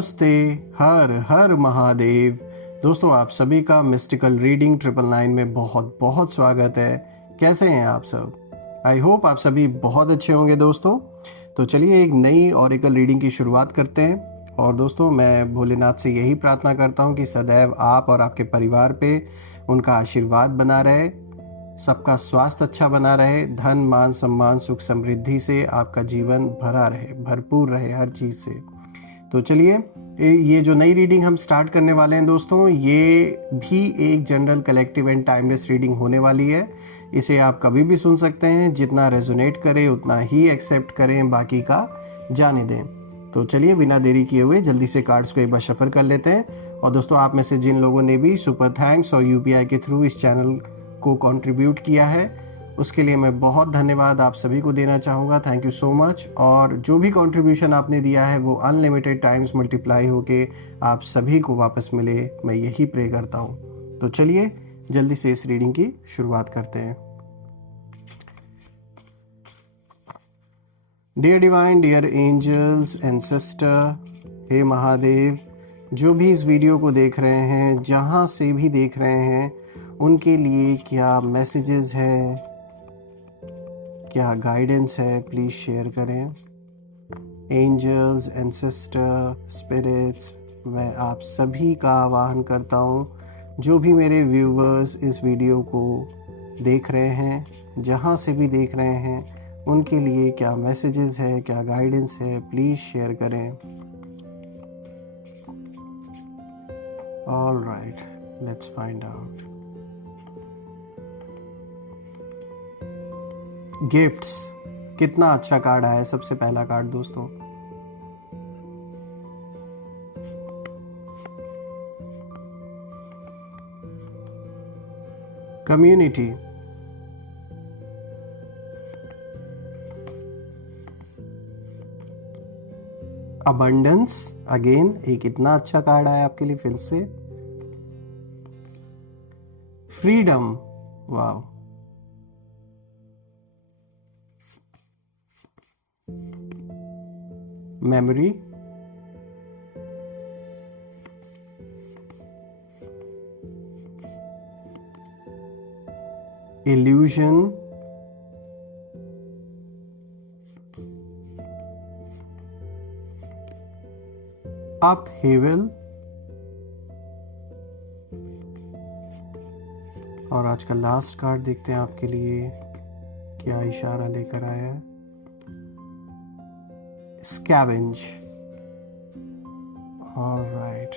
नमस्ते। हर हर महादेव। दोस्तों, आप सभी का मिस्टिकल रीडिंग 999 में बहुत बहुत स्वागत है। कैसे हैं आप सब? आई होप आप सभी बहुत अच्छे होंगे दोस्तों। तो चलिए एक नई ऑरेकल रीडिंग की शुरुआत करते हैं। और दोस्तों, मैं भोलेनाथ से यही प्रार्थना करता हूँ कि सदैव आप और आपके परिवार पे उनका आशीर्वाद बना रहे, सबका स्वास्थ्य अच्छा बना रहे, धन मान सम्मान सुख समृद्धि से आपका जीवन भरा रहे, भरपूर रहे हर चीज़ से। तो चलिए, ये जो नई रीडिंग हम स्टार्ट करने वाले हैं दोस्तों, ये भी एक general collective and timeless reading होने वाली है। इसे आप कभी भी सुन सकते हैं, जितना रेजोनेट करे उतना ही एक्सेप्ट करें, बाकी का जाने दें। तो चलिए बिना देरी किए हुए जल्दी से कार्ड्स को एक बार शफल कर लेते हैं। और दोस्तों, आप में से जिन लोगों ने भी सुपर थैंक्स और यूपीआई के थ्रू इस चैनल को कंट्रीब्यूट किया है, उसके लिए मैं बहुत धन्यवाद आप सभी को देना चाहूँगा। Thank you so much. और जो भी कंट्रीब्यूशन आपने दिया है वो अनलिमिटेड टाइम्स मल्टीप्लाई होके आप सभी को वापस मिले, मैं यही प्रे करता हूँ। तो चलिए जल्दी से इस रीडिंग की शुरुआत करते हैं। Dear divine, dear angels and sister, हे महादेव, जो भी इस वीडियो को देख रहे हैं, जहाँ से भी देख रहे हैं, उनके लिए क्या मैसेजेस है, क्या गाइडेंस है, प्लीज़ शेयर करें। एंजल्स एंड सिस्टर स्पिरिट्स, मैं आप सभी का आवाहन करता हूँ, जो भी मेरे व्यूवर्स इस वीडियो को देख रहे हैं, जहाँ से भी देख रहे हैं, उनके लिए क्या मैसेजेस है, क्या गाइडेंस है, प्लीज़ शेयर करें। All right, let's find out. Gifts, कितना अच्छा कार्ड आया है। सबसे पहला कार्ड दोस्तों, कम्युनिटी, अबंडेंस, अगेन एक इतना अच्छा कार्ड आया आपके लिए फिर से। फ्रीडम, वाव। मेमोरी, इल्यूजन, अपहेवल, और आज का लास्ट कार्ड देखते हैं आपके लिए क्या इशारा लेकर आया है। Scavenge. All right.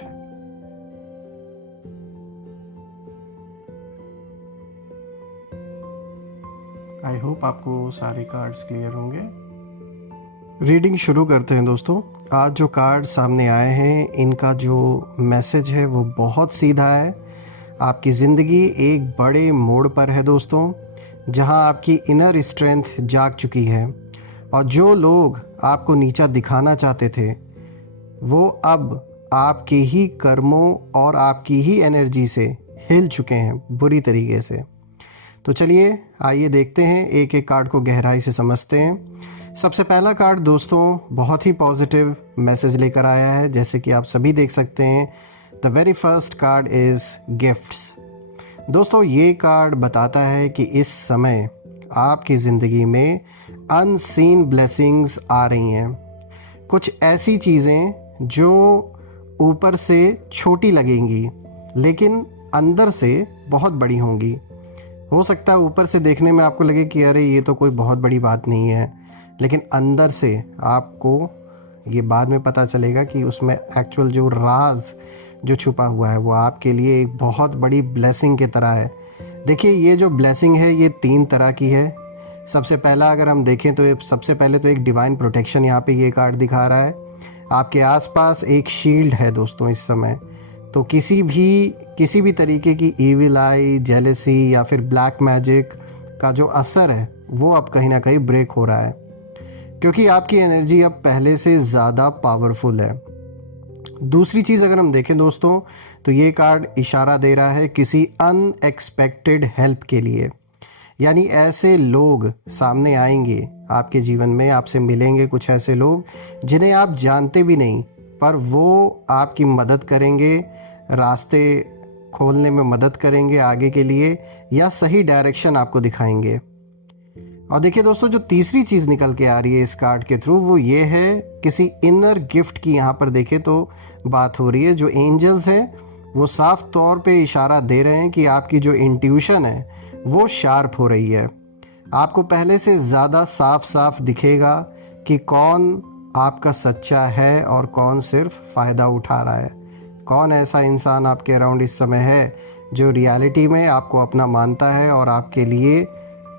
I hope आपको सारे कार्ड्स क्लियर होंगे। रीडिंग शुरू करते हैं दोस्तों। आज जो कार्ड सामने आए हैं, इनका जो मैसेज है वो बहुत सीधा है। आपकी ज़िंदगी एक बड़े मोड़ पर है दोस्तों, जहां आपकी इनर स्ट्रेंथ जाग चुकी है, और जो लोग आपको नीचा दिखाना चाहते थे, वो अब आपके ही कर्मों और आपकी ही एनर्जी से हिल चुके हैं बुरी तरीके से। तो चलिए आइए देखते हैं, एक एक कार्ड को गहराई से समझते हैं। सबसे पहला कार्ड दोस्तों बहुत ही पॉजिटिव मैसेज लेकर आया है, जैसे कि आप सभी देख सकते हैं। The very first card is gifts. दोस्तों, ये कार्ड बताता है कि इस समय आपकी ज़िंदगी में अनसीन ब्लेसिंग्स आ रही हैं। कुछ ऐसी चीज़ें जो ऊपर से छोटी लगेंगी, लेकिन अंदर से बहुत बड़ी होंगी। हो सकता है ऊपर से देखने में आपको लगे कि अरे ये तो कोई बहुत बड़ी बात नहीं है, लेकिन अंदर से आपको ये बाद में पता चलेगा कि उसमें एक्चुअल जो राज जो छुपा हुआ है वो आपके लिए एक बहुत बड़ी ब्लेसिंग की तरह है। देखिए, ये जो ब्लेसिंग है ये 3 तरह की है। सबसे पहला अगर हम देखें तो सबसे पहले तो एक डिवाइन प्रोटेक्शन यहाँ पे ये कार्ड दिखा रहा है। आपके आसपास एक शील्ड है दोस्तों इस समय। तो किसी भी तरीके की ईविल आई, जेलेसी या फिर ब्लैक मैजिक का जो असर है वो अब कहीं ना कहीं ब्रेक हो रहा है, क्योंकि आपकी एनर्जी अब पहले से ज़्यादा पावरफुल है। दूसरी चीज़ अगर हम देखें दोस्तों, तो ये कार्ड इशारा दे रहा है किसी अनएक्सपेक्टेड हेल्प के लिए। यानी ऐसे लोग सामने आएंगे आपके जीवन में, आपसे मिलेंगे कुछ ऐसे लोग जिन्हें आप जानते भी नहीं, पर वो आपकी मदद करेंगे, रास्ते खोलने में मदद करेंगे आगे के लिए, या सही डायरेक्शन आपको दिखाएंगे। और देखिए दोस्तों, जो तीसरी चीज़ निकल के आ रही है इस कार्ड के थ्रू वो ये है, किसी इनर गिफ्ट की यहाँ पर देखें तो बात हो रही है। जो एंजल्स हैं वो साफ तौर पे इशारा दे रहे हैं कि आपकी जो इंट्यूशन है वो शार्प हो रही है। आपको पहले से ज़्यादा साफ साफ दिखेगा कि कौन आपका सच्चा है और कौन सिर्फ फ़ायदा उठा रहा है। कौन ऐसा इंसान आपके अराउंड इस समय है जो रियलिटी में आपको अपना मानता है और आपके लिए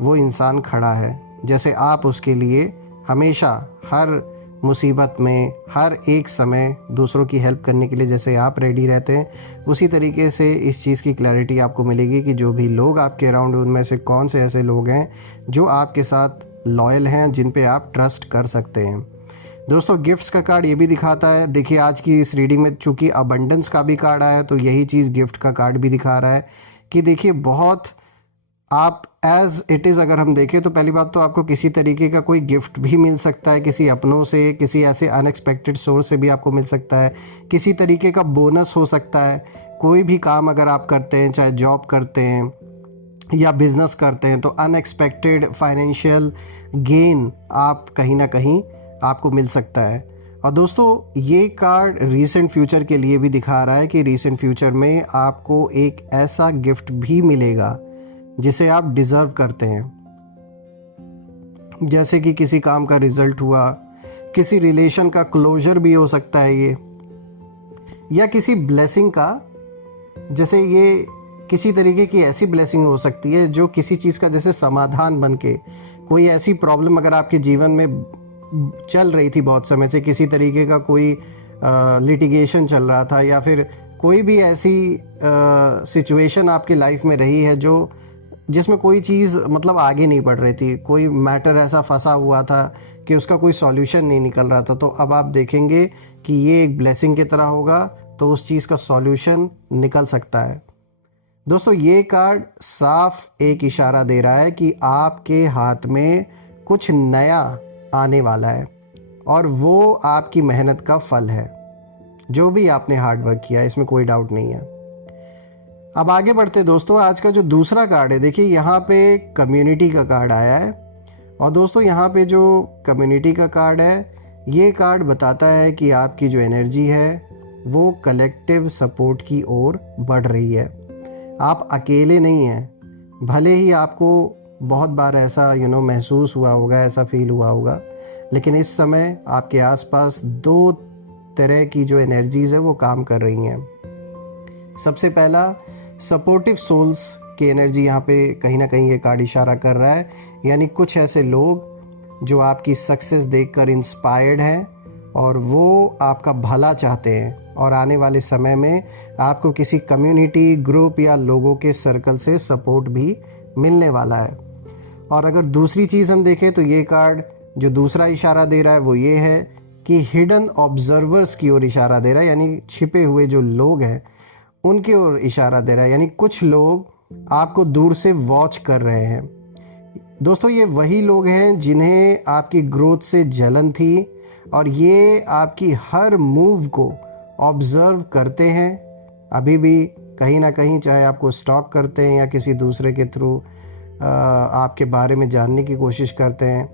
वो इंसान खड़ा है, जैसे आप उसके लिए हमेशा हर मुसीबत में हर एक समय दूसरों की हेल्प करने के लिए जैसे आप रेडी रहते हैं, उसी तरीके से इस चीज़ की क्लैरिटी आपको मिलेगी कि जो भी लोग आपके अराउंड उनमें से कौन से ऐसे लोग हैं जो आपके साथ लॉयल हैं, जिन पे आप ट्रस्ट कर सकते हैं। दोस्तों, गिफ्ट्स का कार्ड ये भी दिखाता है। देखिए, आज की इस रीडिंग में चूंकि अबंडेंस का भी कार्ड आया तो यही चीज़ गिफ्ट का कार्ड भी दिखा रहा है कि देखिए, बहुत आप एज इट इज़ अगर हम देखें तो पहली बात तो आपको किसी तरीके का कोई गिफ्ट भी मिल सकता है, किसी अपनों से, किसी ऐसे अनएक्सपेक्टेड सोर्स से भी आपको मिल सकता है, किसी तरीके का बोनस हो सकता है। कोई भी काम अगर आप करते हैं, चाहे जॉब करते हैं या बिजनेस करते हैं, तो अनएक्सपेक्टेड फाइनेंशियल गेन आप कहीं ना कहीं आपको मिल सकता है। और दोस्तों, ये कार्ड रीसेंट फ्यूचर के लिए भी दिखा रहा है कि रीसेंट फ्यूचर में आपको एक ऐसा गिफ्ट भी मिलेगा जिसे आप डिज़र्व करते हैं, जैसे कि किसी काम का रिजल्ट हुआ, किसी रिलेशन का क्लोजर भी हो सकता है ये, या किसी ब्लेसिंग का, जैसे ये किसी तरीके की ऐसी ब्लेसिंग हो सकती है जो किसी चीज़ का जैसे समाधान बन के, कोई ऐसी प्रॉब्लम अगर आपके जीवन में चल रही थी बहुत समय से, किसी तरीके का कोई लिटिगेशन चल रहा था, या फिर कोई भी ऐसी सिचुएशन आपकी लाइफ में रही है जो जिसमें कोई चीज़ मतलब आगे नहीं बढ़ रही थी, कोई मैटर ऐसा फंसा हुआ था कि उसका कोई सॉल्यूशन नहीं निकल रहा था, तो अब आप देखेंगे कि ये एक ब्लेसिंग की तरह होगा, तो उस चीज़ का सॉल्यूशन निकल सकता है। दोस्तों, ये कार्ड साफ एक इशारा दे रहा है कि आपके हाथ में कुछ नया आने वाला है और वो आपकी मेहनत का फल है, जो भी आपने हार्ड वर्क किया, इसमें कोई डाउट नहीं है। अब आगे बढ़ते दोस्तों, आज का जो दूसरा कार्ड है, देखिए यहाँ पे कम्युनिटी का कार्ड आया है। और दोस्तों, यहाँ पे जो कम्युनिटी का कार्ड है, ये कार्ड बताता है कि आपकी जो एनर्जी है वो कलेक्टिव सपोर्ट की ओर बढ़ रही है। आप अकेले नहीं हैं। भले ही आपको बहुत बार ऐसा महसूस हुआ होगा, ऐसा फील हुआ होगा, लेकिन इस समय आपके आसपास दो तरह की जो एनर्जीज़ है वो काम कर रही हैं। सबसे पहला, सपोर्टिव सोल्स की एनर्जी यहाँ पे कहीं ना कहीं ये कार्ड इशारा कर रहा है, यानी कुछ ऐसे लोग जो आपकी सक्सेस देखकर इंस्पायर्ड हैं और वो आपका भला चाहते हैं, और आने वाले समय में आपको किसी कम्युनिटी, ग्रुप या लोगों के सर्कल से सपोर्ट भी मिलने वाला है। और अगर दूसरी चीज़ हम देखें तो ये कार्ड जो दूसरा इशारा दे रहा है वो ये है कि हिडन ऑब्जर्वर्स की ओर इशारा दे रहा है, यानी छिपे हुए जो लोग हैं उनकी ओर इशारा दे रहा है, यानी कुछ लोग आपको दूर से वॉच कर रहे हैं। दोस्तों, ये वही लोग हैं जिन्हें आपकी ग्रोथ से जलन थी और ये आपकी हर मूव को ऑब्जर्व करते हैं अभी भी कहीं ना कहीं, चाहे आपको स्टॉक करते हैं या किसी दूसरे के थ्रू आपके बारे में जानने की कोशिश करते हैं।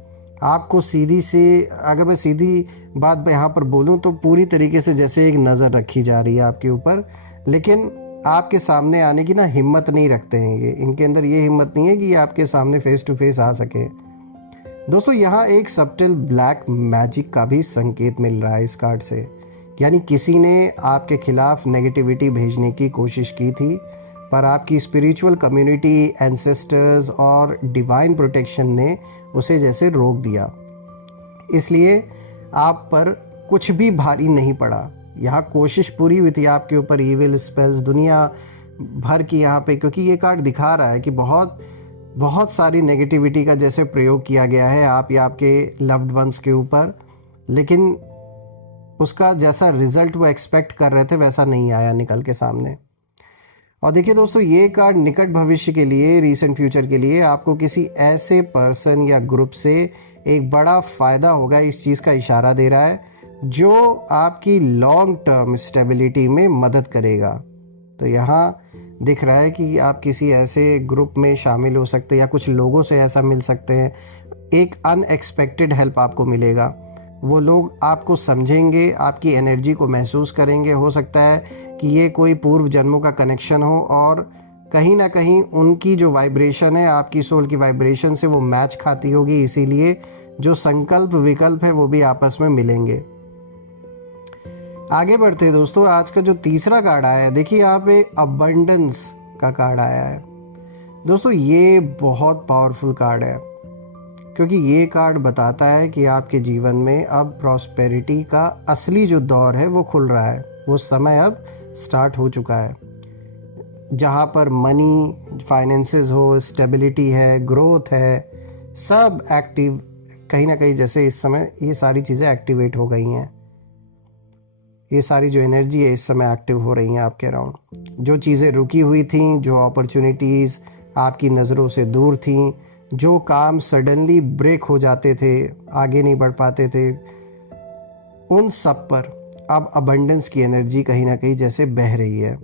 आपको सीधी सी, अगर मैं सीधी बात यहाँ पर बोलूँ तो पूरी तरीके से जैसे एक नज़र रखी जा रही है आपके ऊपर, लेकिन आपके सामने आने की ना हिम्मत नहीं रखते हैं ये। इनके अंदर ये हिम्मत नहीं है कि ये आपके सामने फेस टू फेस आ सके। दोस्तों, यहाँ एक सबटिल ब्लैक मैजिक का भी संकेत मिल रहा है इस कार्ड से, यानी किसी ने आपके खिलाफ नेगेटिविटी भेजने की कोशिश की थी, पर आपकी स्पिरिचुअल कम्युनिटी, एंसेस्टर्स और डिवाइन प्रोटेक्शन ने उसे जैसे रोक दिया। इसलिए आप पर कुछ भी भारी नहीं पड़ा। यहाँ कोशिश पूरी हुई थी आपके ऊपर ईविल स्पेल्स दुनिया भर की यहाँ पे, क्योंकि ये कार्ड दिखा रहा है कि बहुत सारी नेगेटिविटी का जैसे प्रयोग किया गया है आप या आपके लव्ड वंस के ऊपर, लेकिन उसका जैसा रिजल्ट वो एक्सपेक्ट कर रहे थे वैसा नहीं आया निकल के सामने। और देखिए दोस्तों, ये कार्ड निकट भविष्य के लिए, रीसेंट फ्यूचर के लिए आपको किसी ऐसे पर्सन या ग्रुप से एक बड़ा फ़ायदा होगा, इस चीज़ का इशारा दे रहा है। जो आपकी लॉन्ग टर्म स्टेबिलिटी में मदद करेगा। तो यहाँ दिख रहा है कि आप किसी ऐसे ग्रुप में शामिल हो सकते हैं या कुछ लोगों से ऐसा मिल सकते हैं, एक अनएक्सपेक्टेड हेल्प आपको मिलेगा। वो लोग आपको समझेंगे, आपकी एनर्जी को महसूस करेंगे। हो सकता है कि ये कोई पूर्व जन्मों का कनेक्शन हो और कहीं ना कहीं उनकी जो वाइब्रेशन है आपकी सोल की वाइब्रेशन से वो मैच खाती होगी, इसीलिए जो संकल्प विकल्प है वो भी आपस में मिलेंगे। आगे बढ़ते हैं दोस्तों। आज का जो तीसरा कार्ड आया है, देखिए यहाँ पे अबंडेंस का कार्ड आया है। दोस्तों ये बहुत पावरफुल कार्ड है, क्योंकि ये कार्ड बताता है कि आपके जीवन में अब प्रॉस्पेरिटी का असली जो दौर है वो खुल रहा है, वो समय अब स्टार्ट हो चुका है, जहाँ पर मनी, फाइनेंसेस हो, स्टेबिलिटी है, ग्रोथ है, सब एक्टिव कहीं ना कहीं जैसे इस समय ये सारी चीज़ें एक्टिवेट हो गई हैं। ये सारी जो एनर्जी है इस समय एक्टिव हो रही हैं आपके अराउंड। जो चीज़ें रुकी हुई थी, जो अपॉर्चुनिटीज़ आपकी नज़रों से दूर थी, जो काम सडनली ब्रेक हो जाते थे, आगे नहीं बढ़ पाते थे, उन सब पर अब अबंडेंस की एनर्जी कहीं ना कहीं जैसे बह रही है।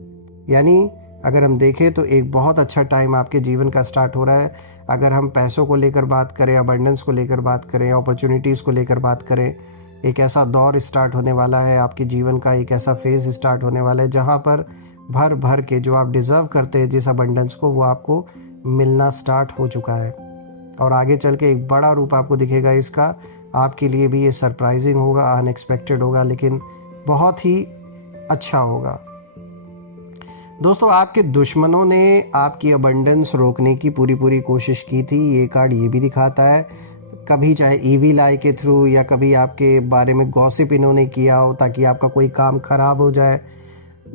यानी अगर हम देखें तो एक बहुत अच्छा टाइम आपके जीवन का स्टार्ट हो रहा है। अगर हम पैसों को लेकर बात करें, अबंडेंस को लेकर बात करें, अपॉर्चुनिटीज़ को लेकर बात करें, एक ऐसा दौर स्टार्ट होने वाला है आपके जीवन का, एक ऐसा फेज़ स्टार्ट होने वाला है जहाँ पर भर भर के जो आप डिज़र्व करते हैं जिस अबंडेंस को, वो आपको मिलना स्टार्ट हो चुका है। और आगे चल के एक बड़ा रूप आपको दिखेगा इसका। आपके लिए भी ये सरप्राइजिंग होगा, अनएक्सपेक्टेड होगा, लेकिन बहुत ही अच्छा होगा। दोस्तों आपके दुश्मनों ने आपकी अबंडेंस रोकने की पूरी कोशिश की थी, ये कार्ड ये भी दिखाता है। कभी चाहे ईविल आई के थ्रू या कभी आपके बारे में गॉसिप इन्होंने किया हो ताकि आपका कोई काम खराब हो जाए,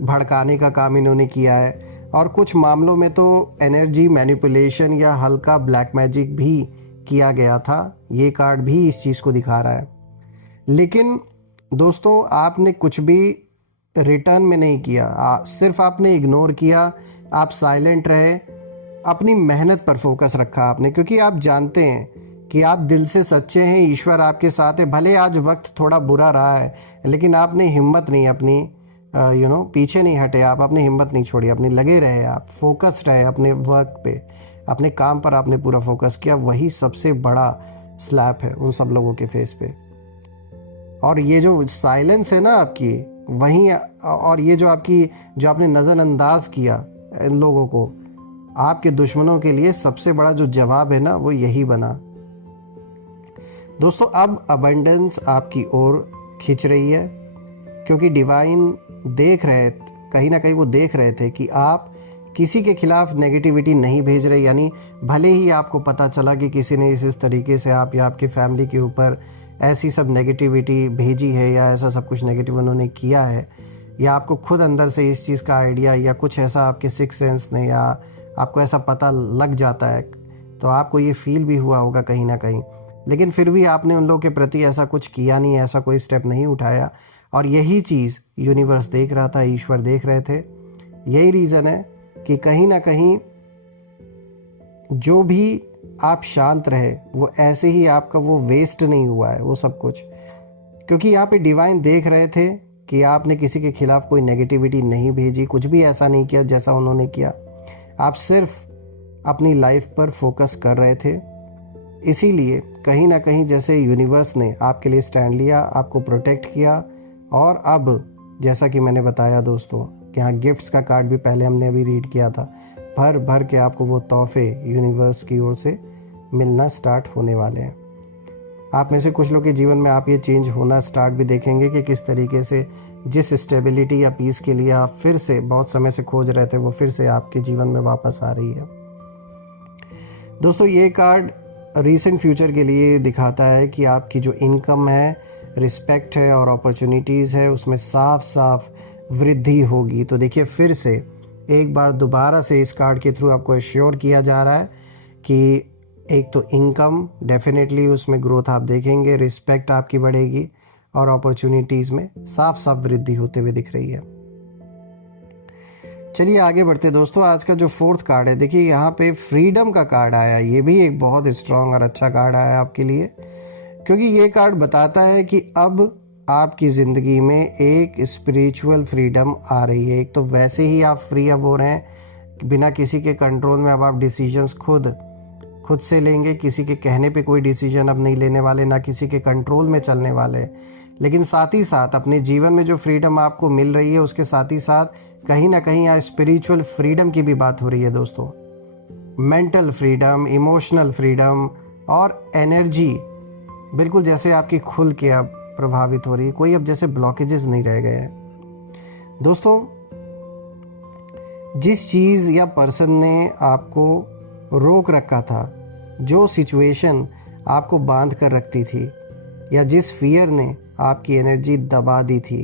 भड़काने का काम इन्होंने किया है। और कुछ मामलों में तो एनर्जी मैनिपुलेशन या हल्का ब्लैक मैजिक भी किया गया था। ये कार्ड भी इस चीज़ को दिखा रहा है। लेकिन दोस्तों आपने कुछ भी रिटर्न में नहीं किया, सिर्फ आपने इग्नोर किया, आप साइलेंट रहे, अपनी मेहनत पर फोकस रखा आपने, क्योंकि आप जानते हैं कि आप दिल से सच्चे हैं, ईश्वर आपके साथ है। भले आज वक्त थोड़ा बुरा रहा है, लेकिन आपने हिम्मत नहीं अपनी पीछे नहीं हटे, आप अपनी हिम्मत नहीं छोड़ी, अपनी लगे रहे, आप फोकस रहे अपने वर्क पे, अपने काम पर आपने पूरा फोकस किया। वही सबसे बड़ा स्लैप है उन सब लोगों के फेस पे। और ये जो साइलेंस है ना आपकी, वहीं, और ये जो आपने नज़रअंदाज किया इन लोगों को, आपके दुश्मनों के लिए सबसे बड़ा जो जवाब है ना, वो यही बना। दोस्तों अब अबंडेंस आपकी ओर खींच रही है, क्योंकि डिवाइन देख रहे, कहीं ना कहीं वो देख रहे थे कि आप किसी के खिलाफ नेगेटिविटी नहीं भेज रहे। यानी भले ही आपको पता चला कि किसी ने इस तरीके से आप या आपकी फैमिली के ऊपर ऐसी सब नेगेटिविटी भेजी है या ऐसा सब कुछ नेगेटिव उन्होंने किया है, या आपको खुद अंदर से इस चीज़ का आइडिया या कुछ ऐसा आपके सिक्स सेंस ने या आपको ऐसा पता लग जाता है, तो आपको ये फील भी हुआ होगा कहीं ना कहीं। लेकिन फिर भी आपने उन लोगों के प्रति ऐसा कुछ किया नहीं, ऐसा कोई स्टेप नहीं उठाया। और यही चीज़ यूनिवर्स देख रहा था, ईश्वर देख रहे थे। यही रीज़न है कि कहीं ना कहीं जो भी आप शांत रहे, वो ऐसे ही आपका वो वेस्ट नहीं हुआ है वो सब कुछ, क्योंकि यहाँ पे डिवाइन देख रहे थे कि आपने किसी के खिलाफ कोई नेगेटिविटी नहीं भेजी, कुछ भी ऐसा नहीं किया जैसा उन्होंने किया। आप सिर्फ अपनी लाइफ पर फोकस कर रहे थे। इसीलिए कहीं ना कहीं जैसे यूनिवर्स ने आपके लिए स्टैंड लिया, आपको प्रोटेक्ट किया। और अब जैसा कि मैंने बताया दोस्तों कि यहाँ गिफ्ट्स का कार्ड भी पहले हमने अभी रीड किया था, भर भर के आपको वो तोहफे यूनिवर्स की ओर से मिलना स्टार्ट होने वाले हैं। आप में से कुछ लोग के जीवन में आप ये चेंज होना स्टार्ट भी देखेंगे कि किस तरीके से जिस स्टेबिलिटी या पीस के लिए आप फिर से बहुत समय से खोज रहे थे, वो फिर से आपके जीवन में वापस आ रही है। दोस्तों ये कार्ड रीसेंट फ्यूचर के लिए दिखाता है कि आपकी जो इनकम है, रिस्पेक्ट है और अपॉर्चुनिटीज़ है, उसमें साफ साफ वृद्धि होगी। तो देखिए फिर से एक बार दोबारा से इस कार्ड के थ्रू आपको एश्योर किया जा रहा है कि एक तो इनकम डेफिनेटली उसमें ग्रोथ आप देखेंगे, रिस्पेक्ट आपकी बढ़ेगी और अपॉर्चुनिटीज़ में साफ साफ वृद्धि होते हुए दिख रही है। चलिए आगे बढ़ते दोस्तों। आज का जो फोर्थ कार्ड है, देखिए यहाँ पे फ्रीडम का कार्ड आया। ये भी एक बहुत स्ट्रांग और अच्छा कार्ड आया आपके लिए, क्योंकि ये कार्ड बताता है कि अब आपकी ज़िंदगी में एक स्पिरिचुअल फ्रीडम आ रही है। एक तो वैसे ही आप फ्री अब हो रहे हैं, बिना किसी के कंट्रोल में अब आप डिसीजंस खुद से लेंगे। किसी के कहने पे कोई डिसीजन अब नहीं लेने वाले, ना किसी के कंट्रोल में चलने वाले। लेकिन साथ ही साथ अपने जीवन में जो फ्रीडम आपको मिल रही है, उसके साथ ही साथ कहीं ना कहीं यहाँ स्पिरिचुअल फ्रीडम की भी बात हो रही है दोस्तों। मेंटल फ्रीडम, इमोशनल फ्रीडम और एनर्जी बिल्कुल जैसे आपकी खुल के अब प्रभावित हो रही है। कोई अब जैसे ब्लॉकेजेस नहीं रह गए हैं दोस्तों। जिस चीज़ या पर्सन ने आपको रोक रखा था, जो सिचुएशन आपको बांध कर रखती थी, या जिस फियर ने आपकी एनर्जी दबा दी थी,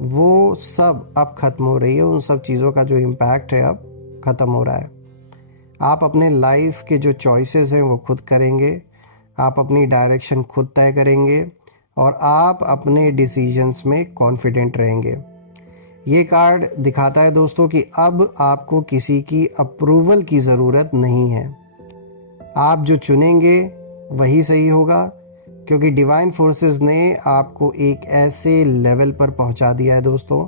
वो सब अब ख़त्म हो रही है। उन सब चीज़ों का जो इम्पैक्ट है अब ख़त्म हो रहा है। आप अपने लाइफ के जो चॉइसेस हैं वो खुद करेंगे, आप अपनी डायरेक्शन खुद तय करेंगे और आप अपने डिसीजंस में कॉन्फिडेंट रहेंगे। ये कार्ड दिखाता है दोस्तों कि अब आपको किसी की अप्रूवल की ज़रूरत नहीं है। आप जो चुनेंगे वही सही होगा, क्योंकि डिवाइन फोर्सेस ने आपको एक ऐसे लेवल पर पहुंचा दिया है दोस्तों,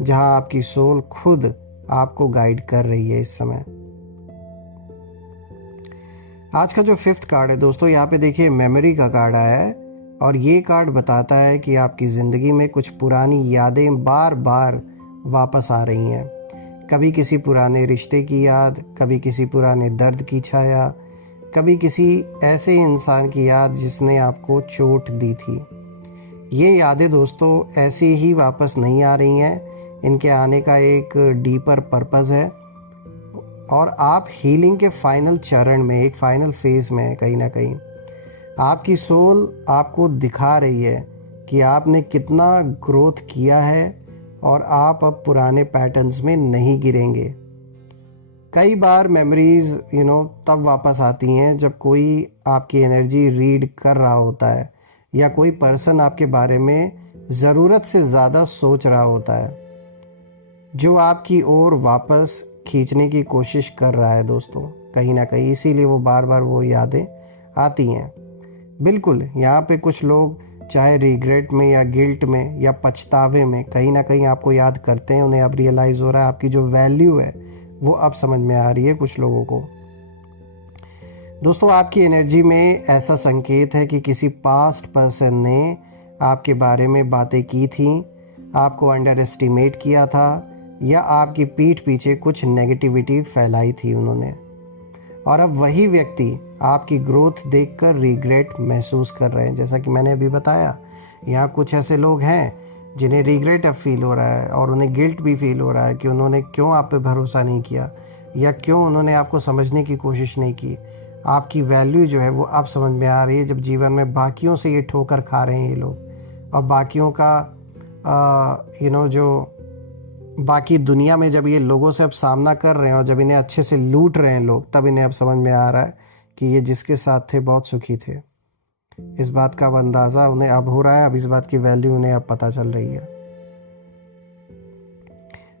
जहां आपकी सोल खुद आपको गाइड कर रही है इस समय। आज का जो 5th कार्ड है दोस्तों, यहाँ पे देखिए मेमोरी का कार्ड आया है और ये कार्ड बताता है कि आपकी ज़िंदगी में कुछ पुरानी यादें बार बार वापस आ रही हैं। कभी किसी पुराने रिश्ते की याद, कभी किसी पुराने दर्द की छाया, कभी किसी ऐसे इंसान की याद जिसने आपको चोट दी थी। ये यादें दोस्तों ऐसे ही वापस नहीं आ रही हैं, इनके आने का एक डीपर पर्पज़ है और आप हीलिंग के फाइनल चरण में, एक फाइनल फेज में है। कहीं ना कहीं आपकी सोल आपको दिखा रही है कि आपने कितना ग्रोथ किया है और आप अब पुराने पैटर्न्स में नहीं गिरेंगे। कई बार मेमोरीज तब वापस आती हैं जब कोई आपकी एनर्जी रीड कर रहा होता है, या कोई पर्सन आपके बारे में ज़रूरत से ज़्यादा सोच रहा होता है, जो आपकी ओर वापस खींचने की कोशिश कर रहा है दोस्तों। कहीं ना कहीं इसीलिए वो बार बार वो यादें आती हैं। बिल्कुल यहाँ पे कुछ लोग चाहे रिग्रेट में या गिल्ट में या पछतावे में कहीं ना कहीं आपको याद करते हैं। उन्हें अब रियलाइज़ हो रहा है आपकी जो वैल्यू है वो अब समझ में आ रही है कुछ लोगों को। दोस्तों आपकी एनर्जी में ऐसा संकेत है कि किसी पास्ट पर्सन ने आपके बारे में बातें की थी, आपको अंडर एस्टिमेट किया था, या आपकी पीठ पीछे कुछ नेगेटिविटी फैलाई थी उन्होंने, और अब वही व्यक्ति आपकी ग्रोथ देखकर रिग्रेट महसूस कर रहे हैं। जैसा कि मैंने अभी बताया, यहाँ कुछ ऐसे लोग हैं जिन्हें रिग्रेट अब फील हो रहा है और उन्हें गिल्ट भी फील हो रहा है कि उन्होंने क्यों आप पे भरोसा नहीं किया, या क्यों उन्होंने आपको समझने की कोशिश नहीं की। आपकी वैल्यू जो है वो अब समझ में आ रही है, जब जीवन में बाकियों से ये ठोकर खा रहे हैं ये लोग, और बाकियों का जो बाकी दुनिया में जब ये लोगों से अब सामना कर रहे हैं और जब इन्हें अच्छे से लूट रहे हैं लोग, तब इन्हें अब समझ में आ रहा है कि ये जिसके साथ थे बहुत सुखी थे। इस बात का अब अंदाज़ा उन्हें अब हो रहा है, अब इस बात की वैल्यू उन्हें अब पता चल रही है।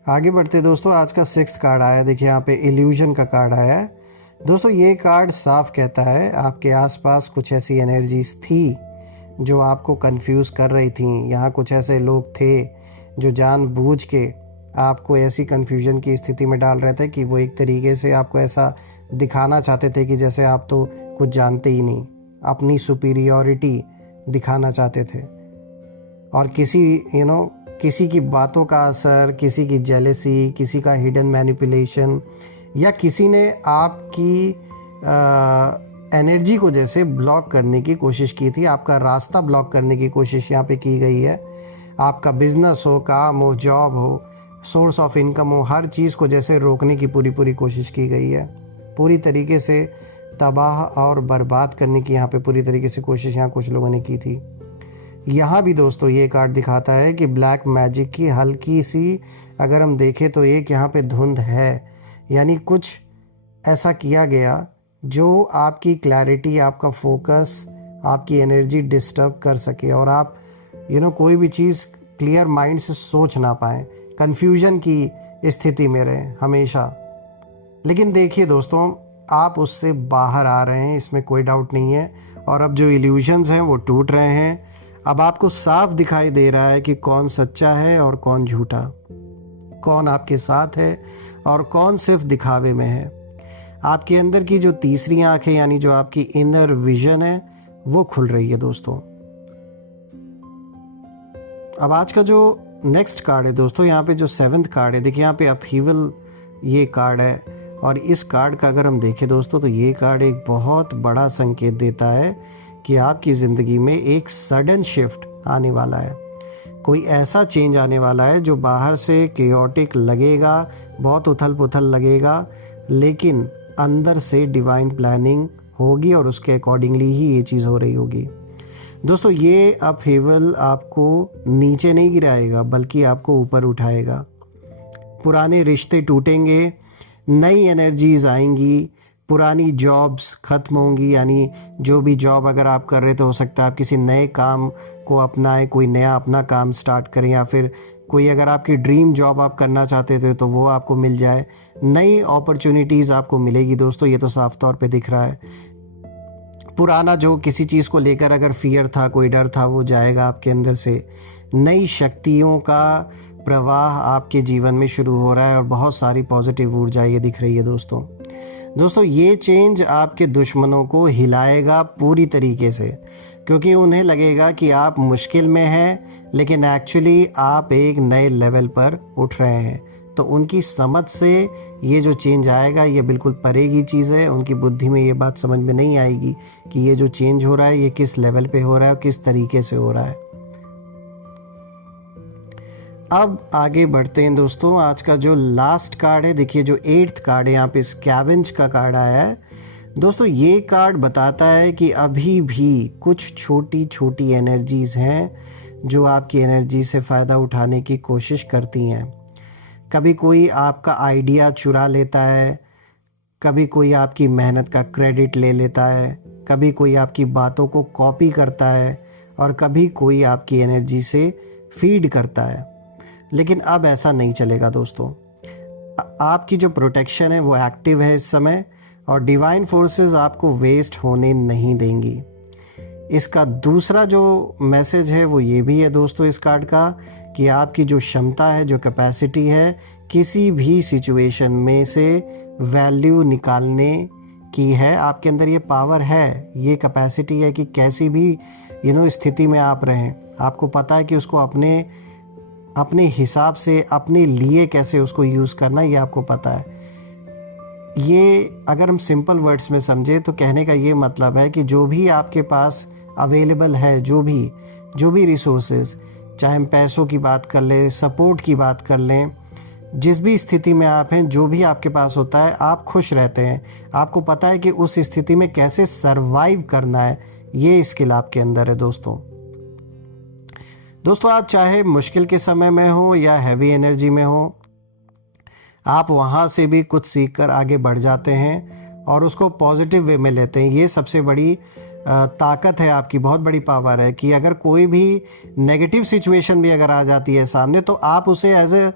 आगे बढ़ते दोस्तों, आज का 6th कार्ड आया। देखिए यहाँ पे इल्यूजन का कार्ड आया है दोस्तों। ये कार्ड साफ कहता है आपके आसपास कुछ ऐसी एनर्जीज थी जो आपको कंफ्यूज कर रही थी। यहाँ कुछ ऐसे लोग थे जो जानबूझ के आपको ऐसी कन्फ्यूजन की स्थिति में डाल रहे थे कि वो एक तरीके से आपको ऐसा दिखाना चाहते थे कि जैसे आप तो कुछ जानते ही नहीं, अपनी सुपीरियॉरिटी दिखाना चाहते थे। और किसी की बातों का असर, किसी की जेलेसी, किसी का हिडन मैनिपुलेशन, या किसी ने आपकी एनर्जी को जैसे ब्लॉक करने की कोशिश की थी, आपका रास्ता ब्लॉक करने की कोशिश यहाँ पे की गई है। आपका बिजनेस हो, काम हो, जॉब हो, सोर्स ऑफ इनकम हो, हर चीज़ को जैसे रोकने की पूरी कोशिश की गई है। पूरी तरीके से तबाह और बर्बाद करने की यहाँ पे पूरी तरीके से कोशिश यहाँ कुछ लोगों ने की थी। यहाँ भी दोस्तों ये कार्ड दिखाता है कि ब्लैक मैजिक की हल्की सी अगर हम देखें तो एक यहाँ पे धुंध है, यानी कुछ ऐसा किया गया जो आपकी क्लैरिटी, आपका फोकस, आपकी एनर्जी डिस्टर्ब कर सके और आप कोई भी चीज़ क्लियर माइंड से सोच ना पाएँ, कन्फ्यूजन की स्थिति में रहें हमेशा। लेकिन देखिए दोस्तों, आप उससे बाहर आ रहे हैं, इसमें कोई डाउट नहीं है। और अब जो इल्यूजन्स हैं वो टूट रहे हैं। अब आपको साफ दिखाई दे रहा है कि कौन सच्चा है और कौन झूठा, कौन आपके साथ है और कौन सिर्फ दिखावे में है। आपके अंदर की जो तीसरी आंख है, यानी जो आपकी इनर विजन है, वो खुल रही है दोस्तों। अब आज का जो नेक्स्ट कार्ड है दोस्तों, यहाँ पे जो 7th कार्ड है, देखिए यहाँ पे अपहीवल ये कार्ड है। और इस कार्ड का अगर हम देखें दोस्तों, तो ये कार्ड एक बहुत बड़ा संकेत देता है कि आपकी ज़िंदगी में एक सडन शिफ्ट आने वाला है। कोई ऐसा चेंज आने वाला है जो बाहर से केओटिक लगेगा, बहुत उथल पुथल लगेगा, लेकिन अंदर से डिवाइन प्लानिंग होगी और उसके अकॉर्डिंगली ही ये चीज़ हो रही होगी। दोस्तों, ये अपहीवल आपको नीचे नहीं गिराएगा, बल्कि आपको ऊपर उठाएगा। पुराने रिश्ते टूटेंगे, नई एनर्जीज आएंगी, पुरानी जॉब्स ख़त्म होंगी, यानी जो भी जॉब अगर आप कर रहे तो हो सकता है आप किसी नए काम को अपनाएं, कोई नया अपना काम स्टार्ट करें, या फिर कोई अगर आपकी ड्रीम जॉब आप करना चाहते थे तो वो आपको मिल जाए। नई अपॉर्चुनिटीज़ आपको मिलेगी दोस्तों, ये तो साफ तौर पे दिख रहा है। पुराना जो किसी चीज़ को लेकर अगर फियर था, कोई डर था, वो जाएगा आपके अंदर से। नई शक्तियों का प्रवाह आपके जीवन में शुरू हो रहा है और बहुत सारी पॉजिटिव ऊर्जा ये दिख रही है दोस्तों। ये चेंज आपके दुश्मनों को हिलाएगा पूरी तरीके से, क्योंकि उन्हें लगेगा कि आप मुश्किल में हैं, लेकिन एक्चुअली आप एक नए लेवल पर उठ रहे हैं। तो उनकी समझ से ये जो चेंज आएगा, ये बिल्कुल परे की चीज़ है। उनकी बुद्धि में ये बात समझ में नहीं आएगी कि ये जो चेंज हो रहा है ये किस लेवल पे हो रहा है और किस तरीके से हो रहा है। अब आगे बढ़ते हैं दोस्तों। आज का जो लास्ट कार्ड है, देखिए जो 8th कार्ड है, यहाँ पे स्कैवेंज का कार्ड आया है दोस्तों। ये कार्ड बताता है कि अभी भी कुछ छोटी छोटी एनर्जीज़ हैं जो आपकी एनर्जी से फ़ायदा उठाने की कोशिश करती हैं। कभी कोई आपका आइडिया चुरा लेता है, कभी कोई आपकी मेहनत का क्रेडिट ले लेता है, कभी कोई आपकी बातों को कॉपी करता है, और कभी कोई आपकी एनर्जी से फीड करता है। लेकिन अब ऐसा नहीं चलेगा दोस्तों। आपकी जो प्रोटेक्शन है वो एक्टिव है इस समय, और डिवाइन फोर्सेस आपको वेस्ट होने नहीं देंगी। इसका दूसरा जो मैसेज है वो ये भी है दोस्तों इस कार्ड का, कि आपकी जो क्षमता है, जो कैपेसिटी है, किसी भी सिचुएशन में से वैल्यू निकालने की है। आपके अंदर ये पावर है, ये कैपेसिटी है कि कैसी भी स्थिति में आप रहें, आपको पता है कि उसको अपने हिसाब से अपने लिए कैसे उसको यूज़ करना, ये आपको पता है। ये अगर हम सिंपल वर्ड्स में समझे तो कहने का ये मतलब है कि जो भी आपके पास अवेलेबल है, जो भी रिसोर्सेज, चाहे हम पैसों की बात कर लें, सपोर्ट की बात कर लें, जिस भी स्थिति में आप हैं, जो भी आपके पास होता है, आप खुश रहते हैं। आपको पता है कि उस स्थिति में कैसे सरवाइव करना है, ये स्किल आपके अंदर है दोस्तों। आप चाहे मुश्किल के समय में हो या हैवी एनर्जी में हो, आप वहाँ से भी कुछ सीख कर आगे बढ़ जाते हैं और उसको पॉजिटिव वे में लेते हैं। ये सबसे बड़ी ताकत है आपकी, बहुत बड़ी पावर है कि अगर कोई भी नेगेटिव सिचुएशन भी अगर आ जाती है सामने, तो आप उसे एज ए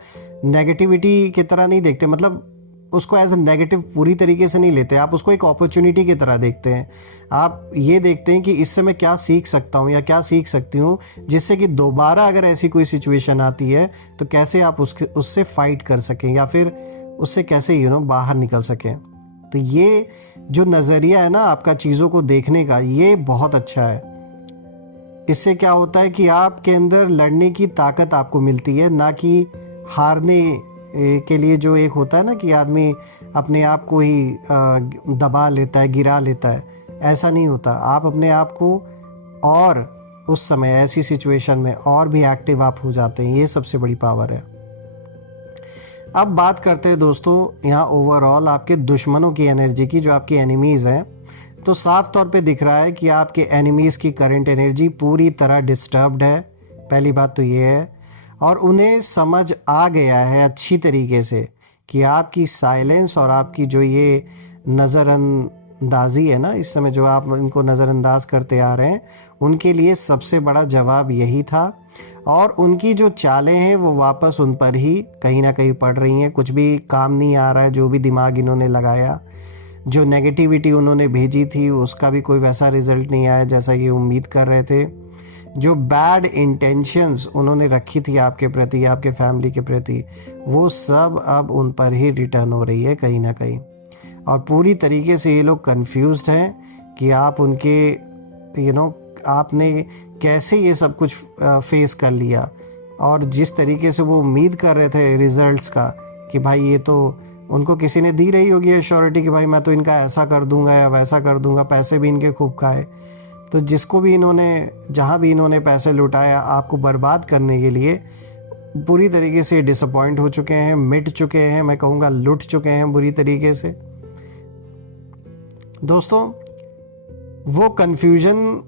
नेगेटिविटी की तरह नहीं देखते, मतलब उसको एज ए नेगेटिव पूरी तरीके से नहीं लेते, आप उसको एक अपॉर्चुनिटी की तरह देखते हैं। आप ये देखते हैं कि इससे मैं क्या सीख सकता हूँ या क्या सीख सकती हूँ, जिससे कि दोबारा अगर ऐसी कोई सिचुएशन आती है तो कैसे आप उससे फाइट कर सकें या फिर उससे कैसे बाहर निकल सकें। तो ये जो नज़रिया है ना आपका चीज़ों को देखने का, ये बहुत अच्छा है। इससे क्या होता है कि आपके अंदर लड़ने की ताकत आपको मिलती है, ना कि हारने के लिए जो एक होता है ना कि आदमी अपने आप को ही दबा लेता है, गिरा लेता है। ऐसा नहीं होता। आप अपने आप को और उस समय ऐसी सिचुएशन में और भी एक्टिव आप हो जाते हैं। ये सबसे बड़ी पावर है। अब बात करते हैं दोस्तों यहाँ ओवरऑल आपके दुश्मनों की एनर्जी की, जो आपकी एनिमीज़ हैं। तो साफ तौर पे दिख रहा है कि आपके एनिमीज़ की करंट एनर्जी पूरी तरह डिस्टर्ब्ड है। पहली बात तो ये है, और उन्हें समझ आ गया है अच्छी तरीके से कि आपकी साइलेंस और आपकी जो ये नज़रअंदाज़ी है ना, इस समय जो आप इनको नज़रअंदाज करते आ रहे हैं, उनके लिए सबसे बड़ा जवाब यही था। और उनकी जो चालें हैं वो वापस उन पर ही कहीं ना कहीं पड़ रही हैं। कुछ भी काम नहीं आ रहा है, जो भी दिमाग इन्होंने लगाया, जो नेगेटिविटी उन्होंने भेजी थी, उसका भी कोई वैसा रिज़ल्ट नहीं आया जैसा कि उम्मीद कर रहे थे। जो बैड इंटेंशंस उन्होंने रखी थी आपके प्रति, आपके फैमिली के प्रति, वो सब अब उन पर ही रिटर्न हो रही है कहीं ना कहीं। और पूरी तरीके से ये लोग कंफ्यूज्ड हैं कि आप उनके आपने कैसे ये सब कुछ फेस कर लिया। और जिस तरीके से वो उम्मीद कर रहे थे रिजल्ट्स का कि भाई ये तो उनको किसी ने दी रही होगी एश्योरिटी कि भाई मैं तो इनका ऐसा कर दूंगा या वैसा कर दूंगा, पैसे भी इनके खूब खाए। तो जिसको भी इन्होंने, जहाँ भी इन्होंने पैसे लुटाया आपको बर्बाद करने के लिए, पूरी तरीके से डिसअपॉइंट हो चुके हैं, मिट चुके हैं, मैं कहूँगा लुट चुके हैं बुरी तरीके से। दोस्तों, वो कन्फ्यूजन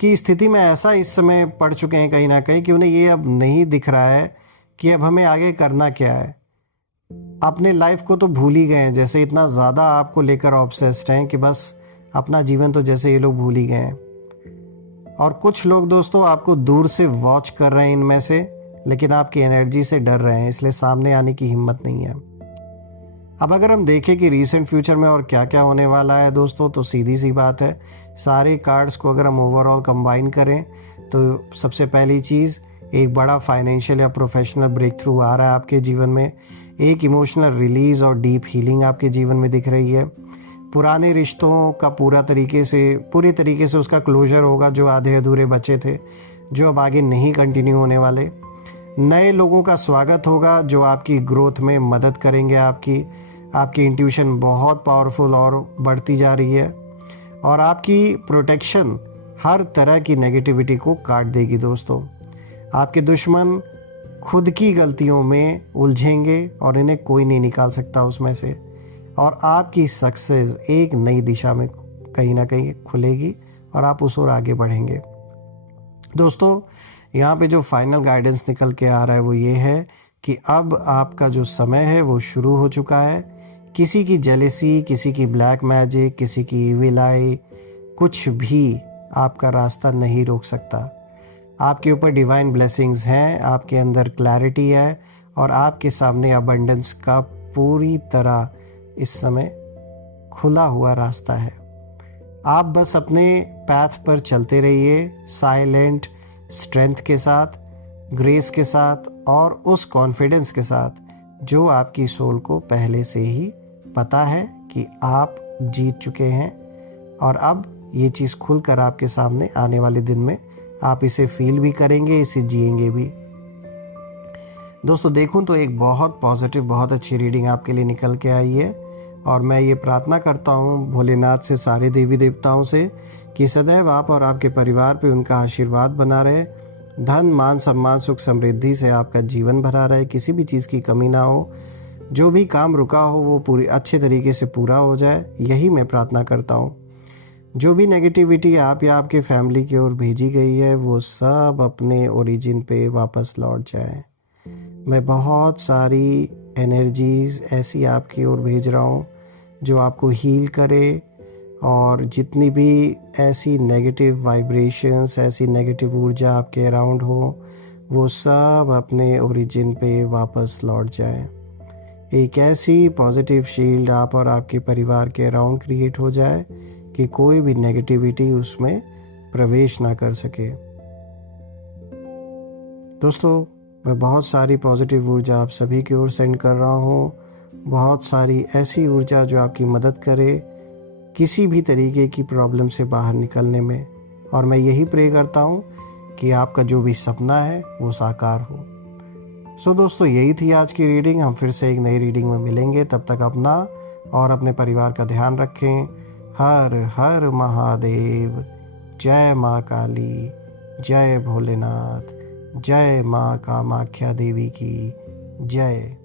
की स्थिति में ऐसा इस समय पड़ चुके हैं कहीं ना कहीं कि उन्हें ये अब नहीं दिख रहा है कि अब हमें आगे करना क्या है। अपने लाइफ को तो भूल ही गए हैं, जैसे इतना ज़्यादा आपको लेकर ऑब्सेस्ड हैं कि बस अपना जीवन तो जैसे ये लोग भूल ही गए हैं। और कुछ लोग दोस्तों आपको दूर से वॉच कर रहे हैं इनमें से, लेकिन आपकी एनर्जी से डर रहे हैं, इसलिए सामने आने की हिम्मत नहीं है। अब अगर हम देखें कि रीसेंट फ्यूचर में और क्या क्या होने वाला है दोस्तों, तो सीधी सी बात है, सारे कार्ड्स को अगर हम ओवरऑल कंबाइन करें तो सबसे पहली चीज़, एक बड़ा फाइनेंशियल या प्रोफेशनल ब्रेक थ्रू आ रहा है आपके जीवन में। एक इमोशनल रिलीज़ और डीप हीलिंग आपके जीवन में दिख रही है। पुराने रिश्तों का पूरी तरीके से उसका क्लोजर होगा, जो आधे अधूरे बचे थे, जो अब आगे नहीं कंटिन्यू होने वाले। नए लोगों का स्वागत होगा जो आपकी ग्रोथ में मदद करेंगे। आपकी इंट्यूशन बहुत पावरफुल और बढ़ती जा रही है, और आपकी प्रोटेक्शन हर तरह की नेगेटिविटी को काट देगी दोस्तों। आपके दुश्मन खुद की गलतियों में उलझेंगे और इन्हें कोई नहीं निकाल सकता उसमें से, और आपकी सक्सेस एक नई दिशा में कहीं ना कहीं खुलेगी और आप उस ओर आगे बढ़ेंगे। दोस्तों, यहाँ पे जो फाइनल गाइडेंस निकल के आ रहा है वो ये है कि अब आपका जो समय है वो शुरू हो चुका है। किसी की जेलेसी, किसी की ब्लैक मैजिक, किसी की इविल आई, कुछ भी आपका रास्ता नहीं रोक सकता। आपके ऊपर डिवाइन ब्लेसिंग्स हैं, आपके अंदर क्लैरिटी है, और आपके सामने अबंडेंस का पूरी तरह इस समय खुला हुआ रास्ता है। आप बस अपने पैथ पर चलते रहिए, साइलेंट स्ट्रेंथ के साथ, ग्रेस के साथ, और उस कॉन्फिडेंस के साथ जो आपकी सोल को पहले से ही पता है कि आप जीत चुके हैं। और अब ये चीज़ खुलकर आपके सामने आने वाले दिन में आप इसे फील भी करेंगे, इसे जिएंगे भी। दोस्तों, देखूं तो एक बहुत पॉजिटिव, बहुत अच्छी रीडिंग आपके लिए निकल के आई है, और मैं ये प्रार्थना करता हूँ भोलेनाथ से, सारे देवी देवताओं से, कि सदैव आप और आपके परिवार पे उनका आशीर्वाद बना रहे। धन, मान, सम्मान, सुख, समृद्धि से आपका जीवन भरा रहे, किसी भी चीज़ की कमी ना हो, जो भी काम रुका हो वो पूरी अच्छे तरीके से पूरा हो जाए, यही मैं प्रार्थना करता हूँ। जो भी नेगेटिविटी आप या आपके फैमिली की ओर भेजी गई है वो सब अपने ओरिजिन पे वापस लौट जाए। मैं बहुत सारी एनर्जीज़ ऐसी आपकी ओर भेज रहा हूँ जो आपको हील करे, और जितनी भी ऐसी नेगेटिव वाइब्रेशंस, ऐसी नेगेटिव ऊर्जा आपके अराउंड हो, वो सब अपने ओरिजिन पे वापस लौट जाए। एक ऐसी पॉजिटिव शील्ड आप और आपके परिवार के अराउंड क्रिएट हो जाए कि कोई भी नेगेटिविटी उसमें प्रवेश ना कर सके। दोस्तों, मैं बहुत सारी पॉजिटिव ऊर्जा आप सभी की ओर सेंड कर रहा हूँ, बहुत सारी ऐसी ऊर्जा जो आपकी मदद करे किसी भी तरीके की प्रॉब्लम से बाहर निकलने में। और मैं यही प्रे करता हूँ कि आपका जो भी सपना है वो साकार हो। सो दोस्तों, यही थी आज की रीडिंग। हम फिर से एक नई रीडिंग में मिलेंगे, तब तक अपना और अपने परिवार का ध्यान रखें। हर हर महादेव। जय माँ काली, जय भोलेनाथ, जय माँ कामाख्या देवी की जय।